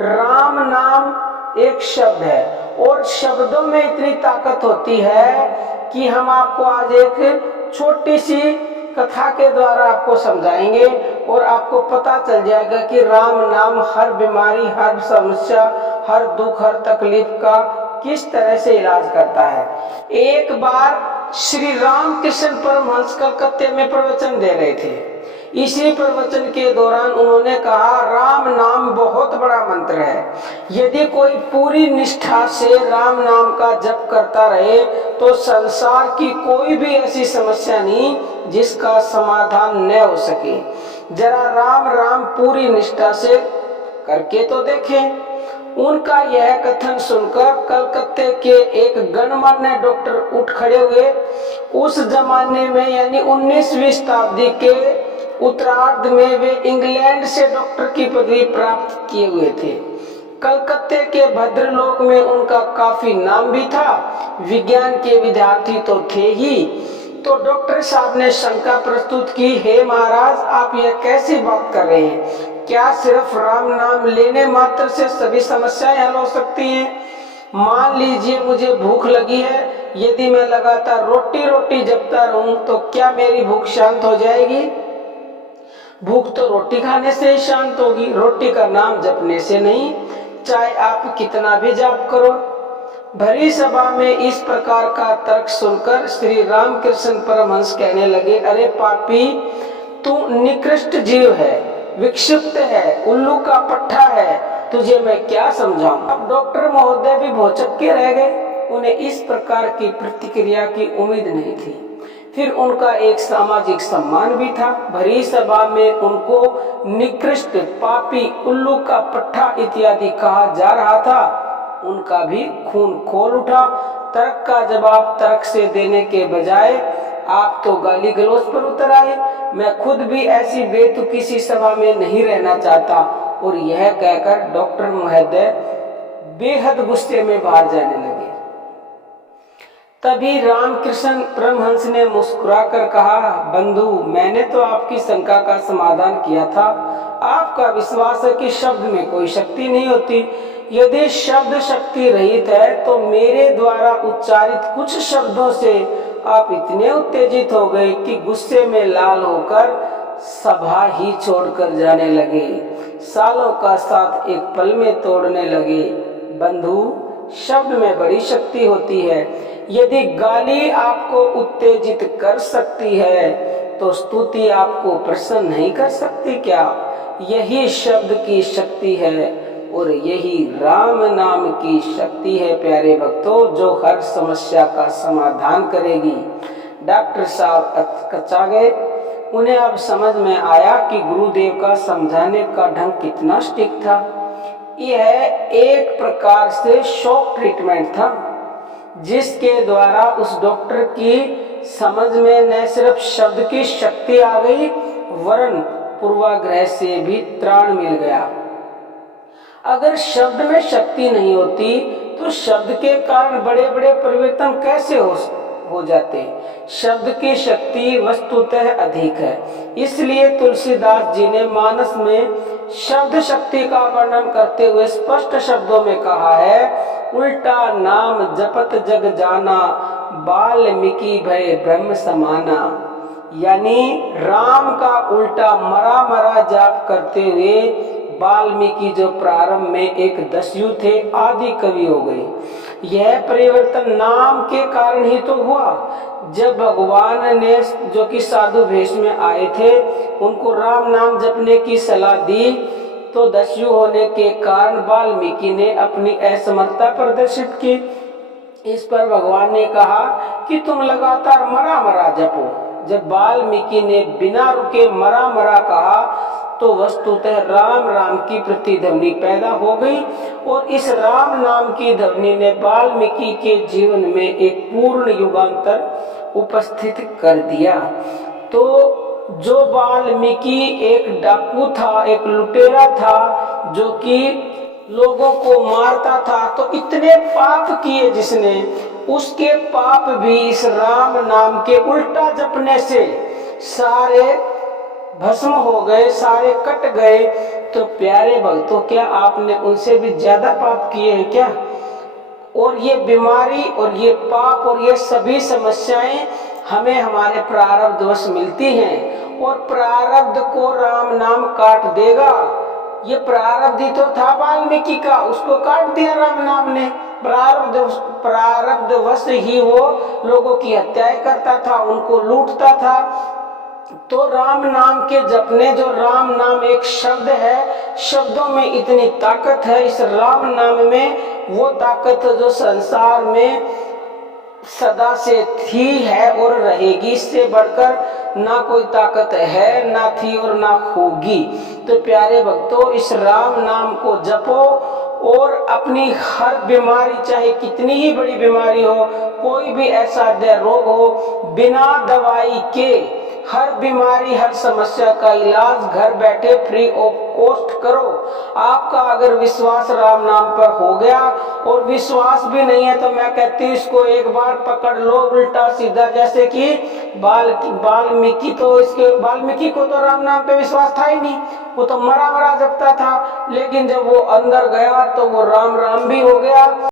राम नाम एक शब्द है और शब्दों में इतनी ताकत होती है कि हम आपको आज एक छोटी सी कथा के द्वारा आपको समझाएंगे और आपको पता चल जाएगा कि राम नाम हर बीमारी, हर समस्या, हर दुख, हर तकलीफ का किस तरह से इलाज करता है। एक बार श्री रामकृष्ण परमहंस कलकत्ते में प्रवचन दे रहे थे। इसी प्रवचन के दौरान उन्होंने कहा, राम नाम बहुत बड़ा मंत्र है। यदि कोई पूरी निष्ठा से राम नाम का जप करता रहे तो संसार की कोई भी ऐसी समस्या नहीं जिसका समाधान न हो सके। जरा राम राम पूरी निष्ठा से करके तो देखें। उनका यह कथन सुनकर कलकत्ते के एक गणमान्य डॉक्टर उठ खड़े हुए। उस जमाने में यानी 19वीं शताब्दी के उत्तरार्ध में वे इंग्लैंड से डॉक्टर की पदवी प्राप्त किए हुए थे। कलकत्ते के भद्रलोक में उनका काफी नाम भी था। विज्ञान के विद्यार्थी तो थे ही। तो डॉक्टर साहब ने शंका प्रस्तुत की, हे महाराज, आप यह कैसी बात कर रहे हैं? क्या सिर्फ राम नाम लेने मात्र से सभी समस्याएं हल हो सकती हैं? मान लीजिए मुझे भूख लगी है, यदि मैं लगातार रोटी रोटी जपता रहूं तो क्या मेरी भूख शांत हो जाएगी? भूख तो रोटी खाने से ही शांत होगी, रोटी का नाम जपने से नहीं, चाहे आप कितना भी जाप करो। भरी सभा में इस प्रकार का तर्क सुनकर श्री रामकृष्ण परमहंस कहने लगे, अरे पापी, तू निकृष्ट जीव है, विक्षिप्त है, उल्लू का पट्टा है, तुझे मैं क्या समझाऊं। अब डॉक्टर महोदय भी भौचक के रह गए। उन्हें इस प्रकार की प्रतिक्रिया की उम्मीद नहीं थी। फिर उनका एक सामाजिक सम्मान भी था। भरी सभा में उनको निकृष्ट, पापी, उल्लू का पट्टा इत्यादि कहा जा रहा था। उनका भी खून खोल उठा। तर्क का जवाब तर्क से देने के बजाय आप तो गाली गलौज पर उतर आए। मैं खुद भी ऐसी बेतुकी सी सभा में नहीं रहना चाहता। और यह कहकर डॉक्टर महोदय बेहद गुस्से में बाहर जाने लगे। तभी रामकृष्ण परमहंस ने मुस्कुराकर कहा, बंधु, मैंने तो आपकी शंका का समाधान किया था। आपका विश्वास है कि शब्द में कोई शक्ति नहीं होती। यदि शब्द शक्ति रहित है तो मेरे द्वारा उच्चारित कुछ शब्दों से आप इतने उत्तेजित हो गए कि गुस्से में लाल होकर सभा ही छोड़कर जाने लगे। सालों का साथ एक पल में तोड़ने लगे। बंधु, शब्द में बड़ी शक्ति होती है। यदि गाली आपको उत्तेजित कर सकती है तो स्तुति आपको प्रसन्न नहीं कर सकती क्या? यही शब्द की शक्ति है और यही राम नाम की शक्ति है प्यारे भक्तों, जो हर समस्या का समाधान करेगी। डॉक्टर साहब अचकचा गए। उन्हें अब समझ में आया कि गुरुदेव का समझाने का ढंग कितना स्ट्रिक्ट था। यह एक प्रकार से शॉक ट्रीटमेंट था, जिसके द्वारा उस डॉक्टर की समझ में न सिर्फ शब्द की शक्ति आ गई वरन पूर्वाग्रह से भी त्राण मिल गया। अगर शब्द में शक्ति नहीं होती तो शब्द के कारण बड़े बड़े परिवर्तन कैसे हो जाते। शब्द की शक्ति वस्तुतः अधिक है। इसलिए तुलसीदास जी ने मानस में शब्द शक्ति का वर्णन करते हुए स्पष्ट शब्दों में कहा है, उल्टा नाम जपत जग जाना, वाल्मीकि भय ब्रह्म समाना। यानी राम का उल्टा मरा मरा जाप करते हुए वाल्मीकि जो प्रारंभ में एक दस्यु थे आदि कवि हो गए। यह परिवर्तन नाम के कारण ही तो हुआ। जब भगवान ने, जो कि साधु भेष में आए थे, उनको राम नाम जपने की सलाह दी तो दस्यु होने के कारण वाल्मीकि ने अपनी असमर्थता प्रदर्शित की। इस पर भगवान ने कहा कि तुम लगातार मरा मरा जपो। जब वाल्मीकि ने बिना रुके मरा मरा कहा तो वस्तुतः राम राम की प्रतिध्वनि पैदा हो गई और इस राम नाम की ध्वनि ने वाल्मीकि के जीवन में एक पूर्ण युगांतर उपस्थित कर दिया। तो जो वाल्मीकि एक डाकू था, एक लुटेरा था, जो कि लोगों को मारता था, तो इतने पाप किए जिसने, उसके पाप भी इस राम नाम के उल्टा जपने से सारे भस्म हो गए, सारे कट गए। तो प्यारे भक्तों, क्या आपने उनसे भी ज्यादा पाप किए हैं क्या? और ये बीमारी और ये पाप और ये सभी समस्याएं हमें हमारे प्रारब्धवश मिलती हैं, और प्रारब्ध को राम नाम काट देगा। ये प्रारब्ध ही तो था वाल्मीकि का, उसको काट दिया राम नाम ने। प्रारब्धवश ही वो लोगों की हत्याएं करता था, उनको लूटता था। तो राम नाम के जपने, जो राम नाम एक शब्द है, शब्दों में इतनी ताकत है, इस राम नाम में वो ताकत जो संसार में सदा से थी, है और रहेगी। इससे बढ़कर ना कोई ताकत है, ना थी और ना होगी। तो प्यारे भक्तों, इस राम नाम को जपो और अपनी हर बीमारी, चाहे कितनी ही बड़ी बीमारी हो, कोई भी ऐसा रोग हो, बिना दवाई के हर बीमारी, हर समस्या का इलाज घर बैठे फ्री ऑफ कॉस्ट करो। आपका अगर विश्वास राम नाम पर हो गया, और विश्वास भी नहीं है तो मैं कहती हूँ इसको एक बार पकड़ लो उल्टा सीधा, जैसे कि वाल्मीकि को तो राम नाम पे विश्वास था ही नहीं, वो तो मरा मरा जपता था। लेकिन जब वो अंदर गया तो वो राम राम भी हो गया।